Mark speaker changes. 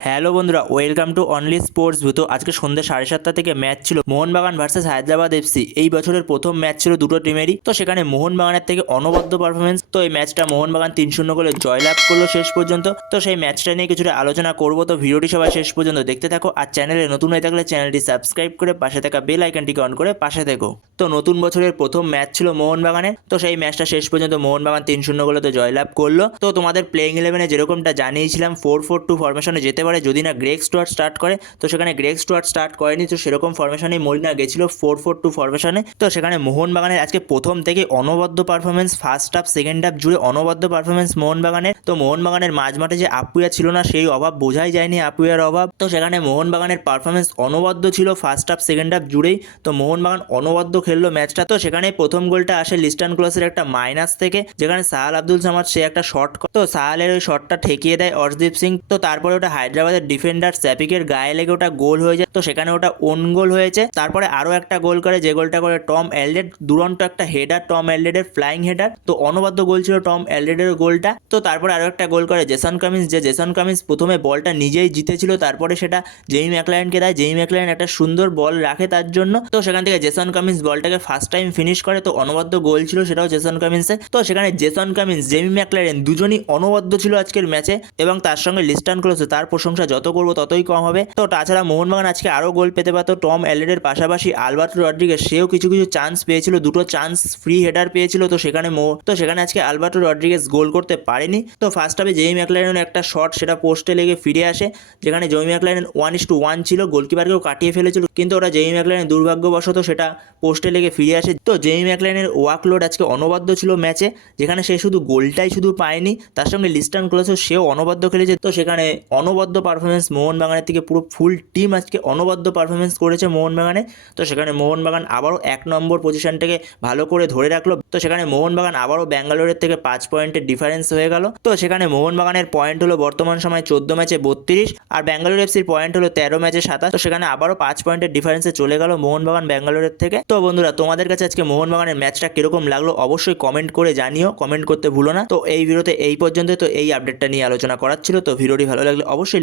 Speaker 1: Hello বন্ধুরা, welcome to only sports view তো আজকে সন্ধ্যা সাড়ে সাতটা থেকে ম্যাচ ছিল মোহনবাগান ভার্সেস হায়দ্রাবাদ এফসি এই বছরের প্রথম ম্যাচ ছিল দুটো টিমেরই। তো সেখানে মোহনবাগানের থেকে অনবদ্য পারফরমেন্স তো এই ম্যাচটা মোহনবাগান তিন শূন্য গোলে জয়লাভ করল শেষ পর্যন্ত। তো সেই ম্যাচটা নিয়ে কিছুটা আলোচনা করব। তো ভিডিওটি সবাই শেষ পর্যন্ত দেখতে থাকো। আর চ্যানেলে নতুন হয়ে থাকলে চ্যানেলটি সাবস্ক্রাইব করে পাশে থাকা বেল আইকনটিকে অন করে পাশে থেকো। তো নতুন বছরের প্রথম ম্যাচ ছিল মোহনবাগানের তো সেই ম্যাচটা শেষ পর্যন্ত মোহনবাগান তিন শূন্য গোলে তো জয়লাভ করল। তো তোমাদের প্লেইং ইলেভেনে যেরকমটা জানিয়েছিলাম ফোর ফোর টু ফরমেশনে যেতে পারে যদি না গ্রেক স্টুয়ার্ট স্টার্ট করে, তো সেখানে গ্রেক স্টুয়ার্ট স্টার্ট করেনি, তো সেরকম ফরমেশনেই মরিনা গেছিল ফোর ফোর টু ফরমেশনে তো সেখানে মোহনবাগানের আজকে প্রথম থেকে অনবদ্য performance first half second half জুড়ে অনবদ্য পারফরমেন্স মোহনবাগানের। তো মোহনবাগানের মাঝমাঠে যে আপুয়া ছিল না, সেই অভাব বোঝাই যায়নি আপুয়ার অভাব। তো সেখানে মোহনবাগানের পারফরমেন্স অনবদ্য ছিল ফার্স্ট হাফ সেকেন্ড হাফ জুড়েই। তো মোহনবাগান অনবদ্য খেললো ম্যাচটা। তো সেখানে প্রথম গোলটা আসে লিস্টান ক্লসের একটা মাইনাস থেকে, যেখানে সাহাল আব্দুল সামাদ সে একটা শট তো সাহালের ওই শটটা ঠেকিয়ে দেয় অর্শদীপ সিং। তো তারপরে ওটা হায়দ্রাবাদের ডিফেন্ডার স্যাপিকের গায়ে লেগে ওটা গোল হয়ে যায়। তো সেখানে ওটা ওন গোল হয়েছে। তারপরে আরও একটা গোল করে, যে গোলটা করে টম এলডেড। দুরন্ত একটা হেডার টম এলডেডের ফ্লাইং হেডার তো অনবদ্য গোল ছিল টম এলডেডের গোলটা। তো তারপরে আরও একটা গোল করে জেসন কামিন্স যে জেসন কামিন্স প্রথমে বলটা নিজেই জিতেছিল। তারপরে সেটা জেই ম্যাকলায়নকে দেয়। জেই ম্যাকলায়ন একটা সুন্দর বল রাখে তার জন্য। তো সেখান থেকে জেসন কামিন্স বলটাকে ফার্স্ট টাইম ফিনিশ করে। তো অনবদ্য গোল ছিল সেটাও জেসন কামিন্সের তো সেখানে জেসন কামিন্স জেমি ম্যাকলারেন দুজনই অনবদ্য ছিল আজকের ম্যাচে এবং তার সঙ্গে লিস্টান ক্লোসে তার প্রশংসা যত করব ততই কম হবে। তো তাছাড়া মোহনবাগান আজকে আরও গোল পেতে পারতো। টম এলেডের পাশাপাশি আলবার্টো রড্রিগেজ, সেও কিছু কিছু চান্স পেয়েছিল, দুটো চান্স ফ্রি হেডার পেয়েছিল। তো সেখানে মো, তো সেখানে আজকে আলবার্টো রড্রিগেজ গোল করতে পারেনি। তো ফার্স্ট হাফে জেই ম্যাকলারেন একটা শট সেটা পোস্টে লেগে ফিরে আসে, যেখানে Jamie Maclaren one is to one ছিল গোলকিপারকেও কাটিয়ে ফেলেছিল। কিন্তু ওটা জেই ম্যাকলারেন দুর্ভাগ্যবশত সেটা পোস্টে লেগে ফিরে আসে। তো জেই ম্যাকলারেনের ওয়ার্কলোড আজকে অনবদ্য ছিল ম্যাচে, যেখানে সে শুধু গোলটাই শুধু পায়নি, তার সঙ্গে লিস্টান ক্লোসও সেও অনবদ্য খেলেছে। তো সেখানে অনবদ্য পারফরমেন্স মোহনবাগানের থেকে পুরো ফুল টিম আজকে অনবদ্য পারফরমেন্স করেছে মোহনবাগানে। তো সেখানে মোহনবাগান আবারও এক নম্বর পজিশনটাকে ভালো করে ধরে রাখল। তো সেখানে মোহনবাগান আবারও ব্যাঙ্গালোরের থেকে পাঁচ পয়েন্টের ডিফারেন্স হয়ে গেল। তো সেখানে মোহনবাগানের পয়েন্ট হলো বর্তমান সময় চোদ্দ ম্যাচে বত্রিশ আর ব্যাঙ্গালোর এফসির পয়েন্ট হলো তেরো ম্যাচে সাতাশ। তো সেখানে আবারও পাঁচ পয়েন্টের ডিফারেন্সে চলে গেল মোহনবাগান ব্যাঙ্গালোরের থেকে। তো বন্ধুরা, তোমাদের কাছে আজকে মোহনবাগানের ম্যাচটা কীরকম লাগল অবশ্যই কমেন্ট করে জানিও। কমেন্ট করতে ভুলো না। তো এই ভিডিওতে এই পর্যন্ত তো এই আপডেটটা নিয়ে আলোচনা করার ছিল। তো ভিডিওটি ভালো লাগলে অবশ্যই